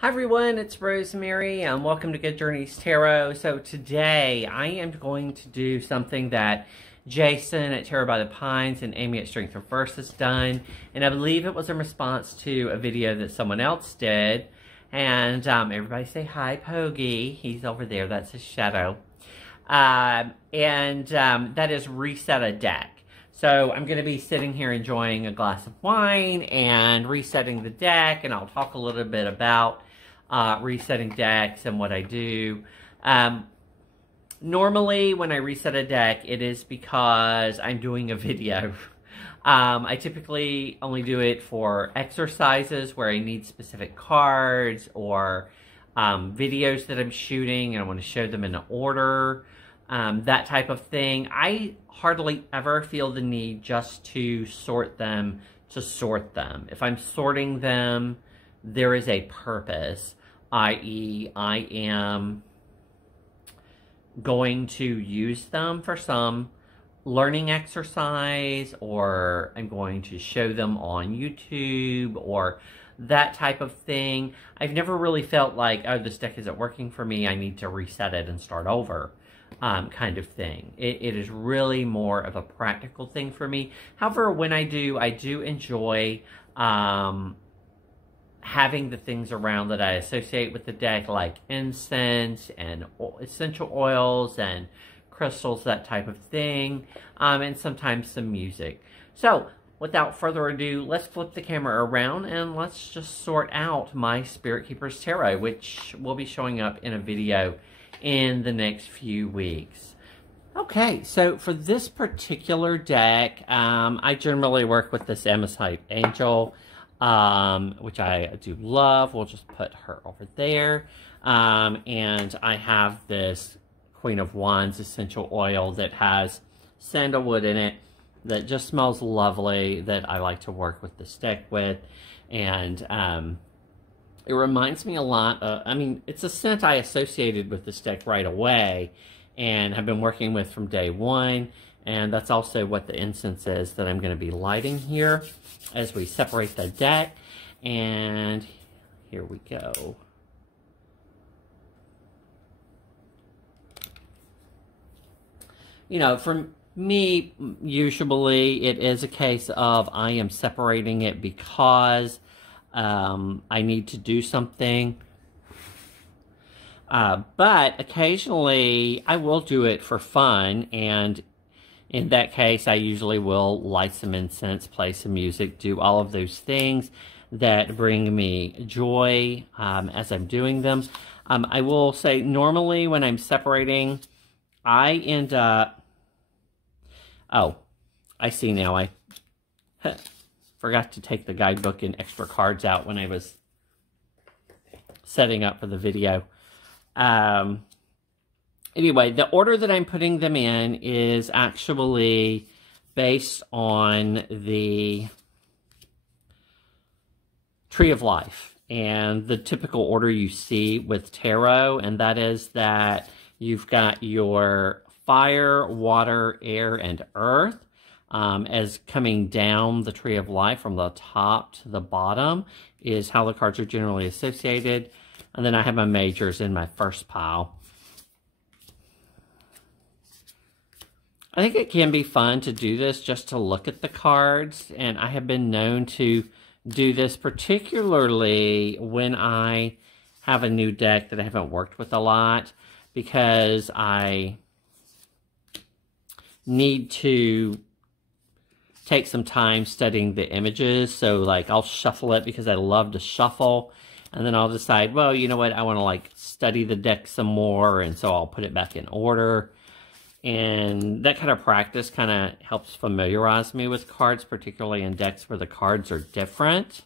Hi everyone, it's Rosemary and welcome to Good Journeys Tarot. So today I am going to do something that Jason at Tarot by the Pines and Amy at Strength Reverse has done. And I believe it was in response to a video that someone else did. And everybody say hi, Pogi. He's over there, that's his shadow. That is reset a deck. So I'm going to be sitting here enjoying a glass of wine and resetting the deck, and I'll talk a little bit about resetting decks and what I do. Normally, when I reset a deck, it is because I'm doing a video. I typically only do it for exercises where I need specific cards or videos that I'm shooting and I want to show them in order. That type of thing. I hardly ever feel the need just to sort them to sort them. If I'm sorting them, there is a purpose, i.e. I am going to use them for some learning exercise, or I'm going to show them on YouTube, or that type of thing. I've never really felt like, oh, this deck isn't working for me, I need to reset it and start over. Kind of thing. It is really more of a practical thing for me. However, when I do enjoy having the things around that I associate with the deck, like incense and essential oils and crystals, that type of thing, and sometimes some music. So, without further ado, let's flip the camera around and let's just sort out my Spirit Keepers Tarot, which will be showing up in a video in the next few weeks. Okay, so for this particular deck, I generally work with this Amosite Angel, which I do love. We'll just put her over there. And I have this Queen of Wands essential oil that has sandalwood in it that just smells lovely, that I like to work with this deck with. And it reminds me a lot of, I mean, it's a scent I associated with this deck right away and have been working with from day one. And that's also what the incense is that I'm going to be lighting here as we separate the deck. And here we go. You know, for me, usually it is a case of I am separating it because I need to do something, but occasionally I will do it for fun, and in that case I usually will light some incense, play some music, do all of those things that bring me joy as I'm doing them. I will say normally when I'm separating, I end up, oh, I see now, I forgot to take the guidebook and extra cards out when I was setting up for the video. Anyway, the order that I'm putting them in is actually based on the Tree of Life and the typical order you see with tarot, and that is that you've got your fire, water, air, and earth. As coming down the Tree of Life from the top to the bottom is how the cards are generally associated. And then I have my majors in my first pile. I think it can be fun to do this just to look at the cards. And I have been known to do this particularly when I have a new deck that I haven't worked with a lot, because I need to take some time studying the images. So like I'll shuffle it because I love to shuffle, and then I'll decide, well, you know what, I want to like study the deck some more, and so I'll put it back in order. And that kind of practice kind of helps familiarize me with cards, particularly in decks where the cards are different.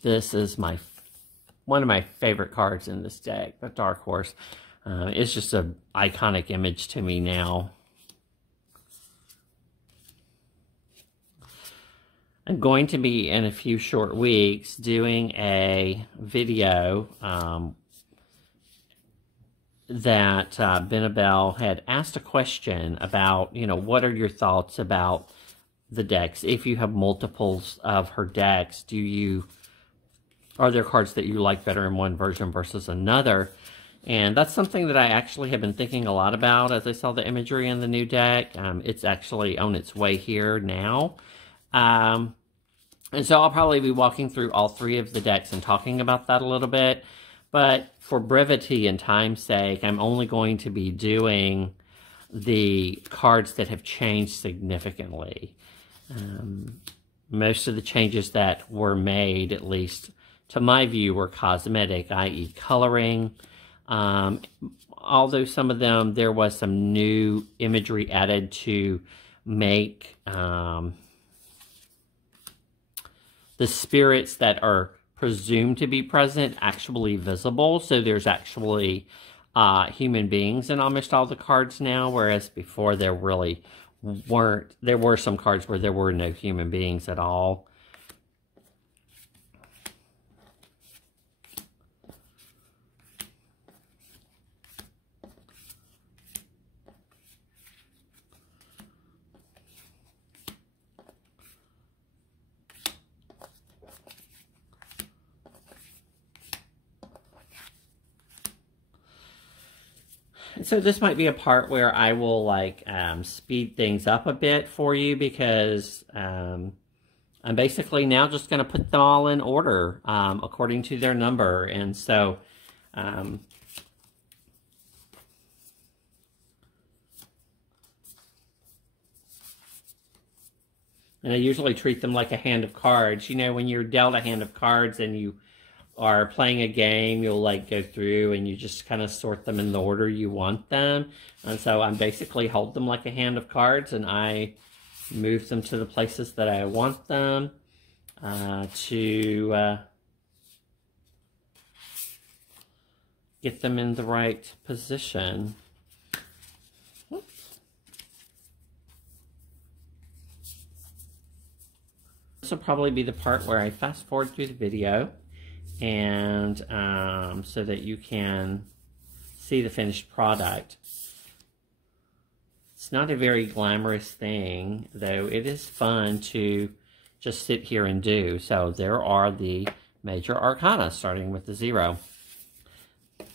This is one of my favorite cards in this deck, the Dark Horse. It's just an iconic image to me now. I'm going to be, in a few short weeks, doing a video that Benabel had asked a question about, you know, what are your thoughts about the decks? If you have multiples of her decks, do you Are there cards that you like better in one version versus another? And that's something that I actually have been thinking a lot about as I saw the imagery in the new deck. It's actually on its way here now. And so I'll probably be walking through all three of the decks and talking about that a little bit. But for brevity and time's sake, I'm only going to be doing the cards that have changed significantly. Most of the changes that were made, at least to my view, were cosmetic, i.e. coloring. Although some of them, there was some new imagery added to make the spirits that are presumed to be present actually visible. So there's actually human beings in almost all the cards now, whereas before there really weren't. There were some cards where there were no human beings at all. So this might be a part where I will like speed things up a bit for you, because I'm basically now just going to put them all in order according to their number. And so and I usually treat them like a hand of cards. You know, when you're dealt a hand of cards and you are playing a game, you'll like go through and you just kind of sort them in the order you want them. And so I'm basically hold them like a hand of cards, and I move them to the places that I want them to get them in the right position. This will probably be the part where I fast forward through the video, and so that you can see the finished product. It's not a very glamorous thing, though it is fun to just sit here and do. So there are the major arcana, starting with the 0. It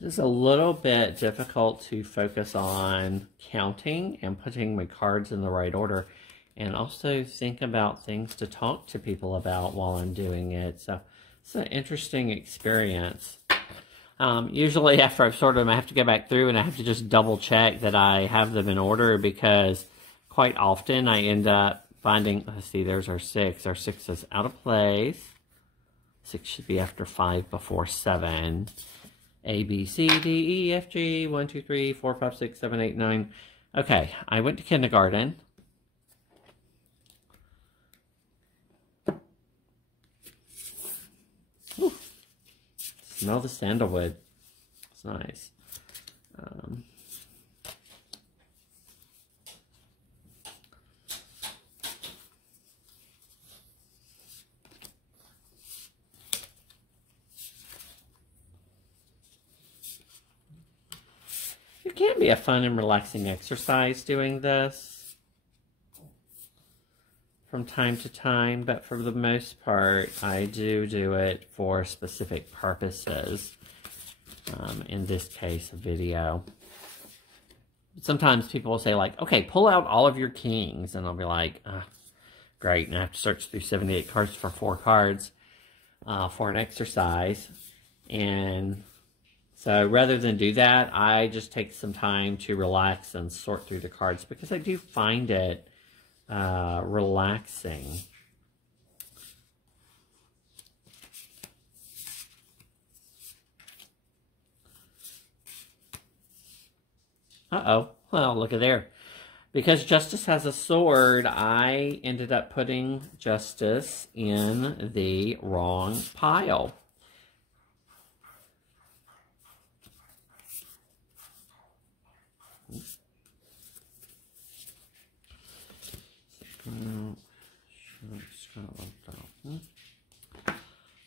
is a little bit difficult to focus on counting and putting my cards in the right order, and also think about things to talk to people about while I'm doing it. So it's an interesting experience. Usually after I've sorted them, I have to go back through and I have to just double check that I have them in order, because quite often I end up finding, let's see, there's our 6. Our 6 is out of place. 6 should be after 5 before 7. A, B, C, D, E, F, G, 1, 2, 3, 4, 5, 6, 7, 8, 9. Okay, I went to kindergarten. Ooh. Smell the sandalwood. It's nice. It can be a fun and relaxing exercise doing this from time to time, but for the most part, I do it for specific purposes. In this case, a video. Sometimes people will say like, okay, pull out all of your kings, and I'll be like, great, and I have to search through 78 cards for 4 cards for an exercise. And so rather than do that, I just take some time to relax and sort through the cards, because I do find it relaxing. Uh-oh. Well, look at there. Because Justice has a sword, I ended up putting Justice in the wrong pile.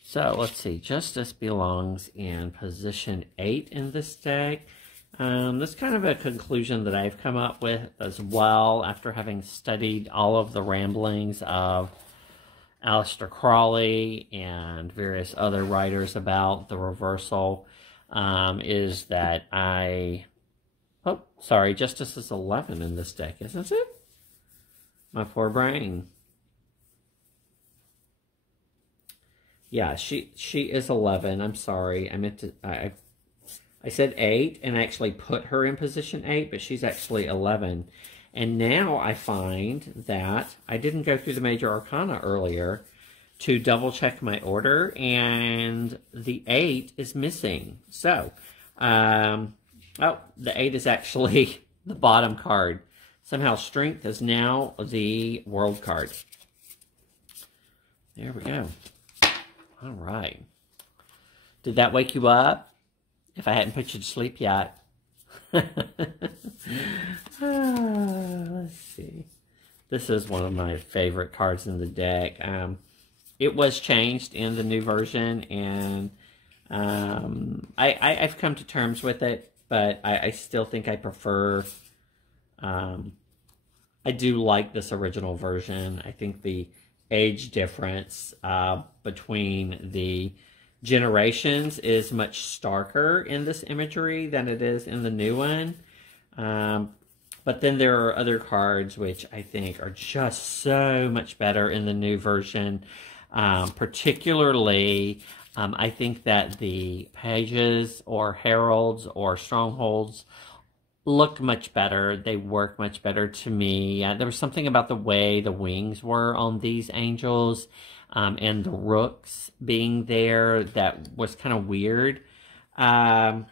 So let's see, Justice belongs in position 8 in this deck. That's kind of a conclusion that I've come up with as well after having studied all of the ramblings of Aleister Crowley and various other writers about the reversal, is that oh, sorry, Justice is 11 in this deck, isn't it? My poor brain. Yeah, she is 11. I'm sorry. I meant to, I said 8, and I actually put her in position 8, but she's actually 11. And now I find that I didn't go through the major arcana earlier to double check my order, and the 8 is missing. So, oh, the 8 is actually the bottom card. Somehow Strength is now the World card. There we go. All right. Did that wake you up? If I hadn't put you to sleep yet. Let's see. This is one of my favorite cards in the deck. It was changed in the new version, and I've come to terms with it, but I still think I prefer... I do like this original version. I think the age difference between the generations is much starker in this imagery than it is in the new one. But then there are other cards which I think are just so much better in the new version. Particularly, I think that the pages or heralds or strongholds look much better. They work much better to me. There was something about the way the wings were on these angels and the rooks being there that was kind of weird. And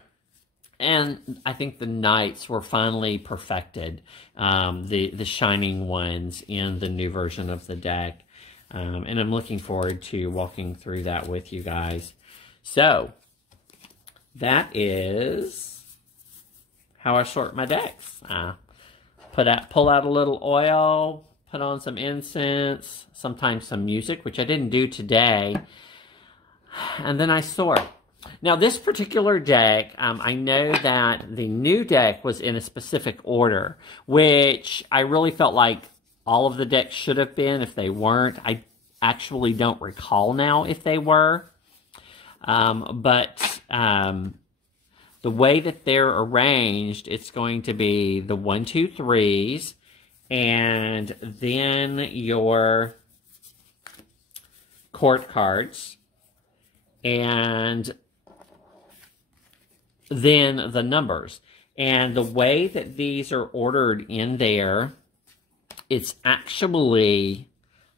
I think the knights were finally perfected, the shining ones in the new version of the deck. And I'm looking forward to walking through that with you guys. So, that is how I sort my decks. Pull out a little oil, put on some incense, sometimes some music, which I didn't do today, and then I sort. Now, this particular deck, I know that the new deck was in a specific order, which I really felt like all of the decks should have been. If they weren't, I actually don't recall now if they were. The way that they're arranged, it's going to be the 1, 2, 3s, and then your court cards, and then the numbers. And the way that these are ordered in there, it's actually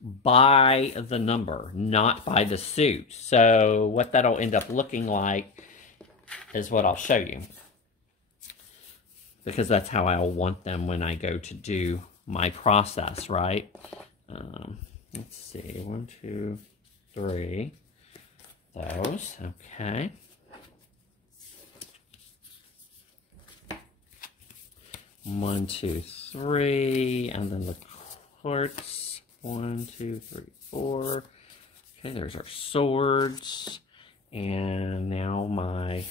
by the number, not by the suit. So what that'll end up looking like is what I'll show you, because that's how I'll want them when I go to do my process, right? Let's see, 1, 2, 3, those, okay. One, 2, 3, and then the courts, 1, 2, 3, 4. Okay, there's our swords, and now my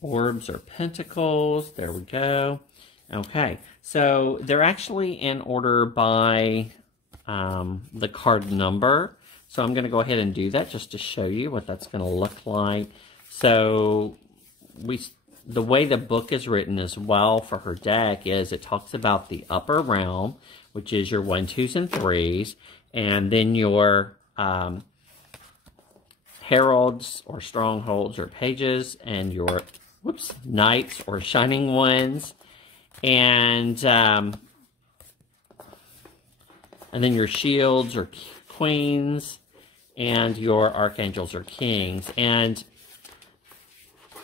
orbs or pentacles. There we go. Okay, so they're actually in order by the card number. So I'm going to go ahead and do that just to show you what that's going to look like. So the way the book is written as well for her deck is it talks about the upper realm, which is your 1, 2s, and 3s, and then your heralds or strongholds or pages, and your knights or shining ones, and then your shields or queens, and your archangels or kings. And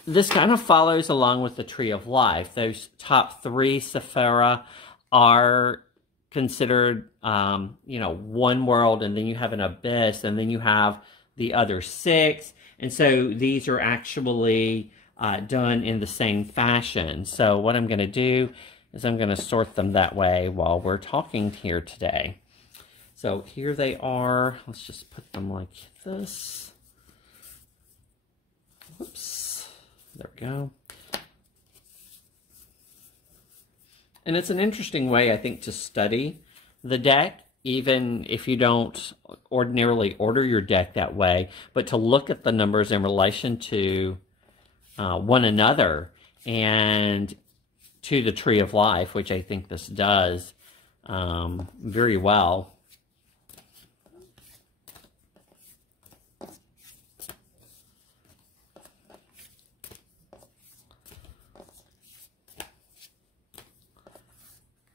this kind of follows along with the Tree of Life. Those top 3 Sephira are considered, one world, and then you have an abyss, and then you have the other 6. And so these are actually done in the same fashion. So what I'm going to do is I'm going to sort them that way while we're talking here today. So here they are. Let's just put them like this. Whoops. There we go. And it's an interesting way, I think, to study the deck, even if you don't ordinarily order your deck that way, but to look at the numbers in relation to one another and to the Tree of Life, which I think this does very well.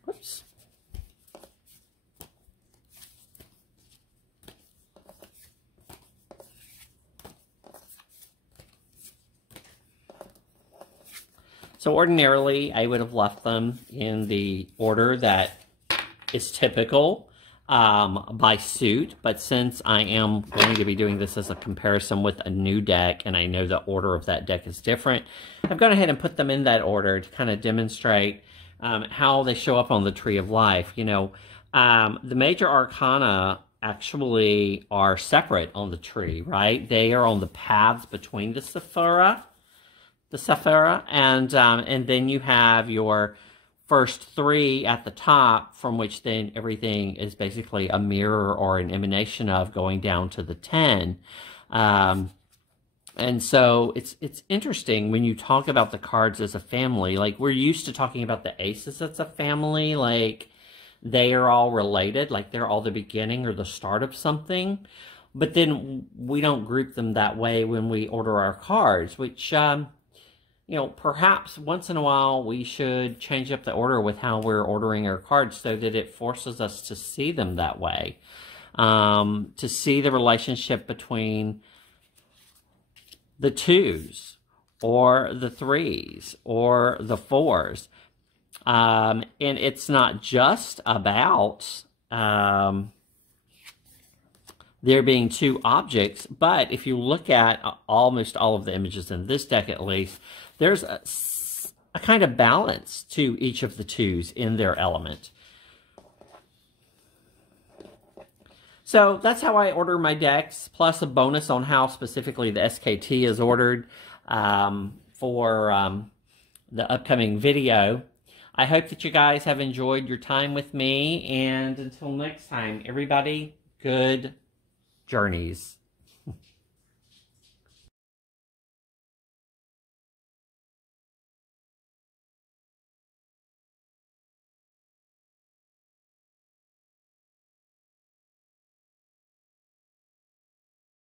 Oops. So ordinarily, I would have left them in the order that is typical by suit, but since I am going to be doing this as a comparison with a new deck, and I know the order of that deck is different, I've gone ahead and put them in that order to kind of demonstrate how they show up on the Tree of Life. You know, the major arcana actually are separate on the tree, right? They are on the paths between the Sephira, and then you have your first three at the top, from which then everything is basically a mirror or an emanation of, going down to the 10. And so it's interesting when you talk about the cards as a family. Like, we're used to talking about the aces as a family, like they are all related, like they're all the beginning or the start of something. But then we don't group them that way when we order our cards, which you know, perhaps once in a while we should change up the order with how we're ordering our cards so that it forces us to see them that way. To see the relationship between the 2s or the 3s or the 4s. And it's not just about there being 2 objects, but if you look at almost all of the images in this deck at least, there's a kind of balance to each of the 2s in their element. So that's how I order my decks, plus a bonus on how specifically the SKT is ordered for the upcoming video. I hope that you guys have enjoyed your time with me, and until next time, everybody, good journeys.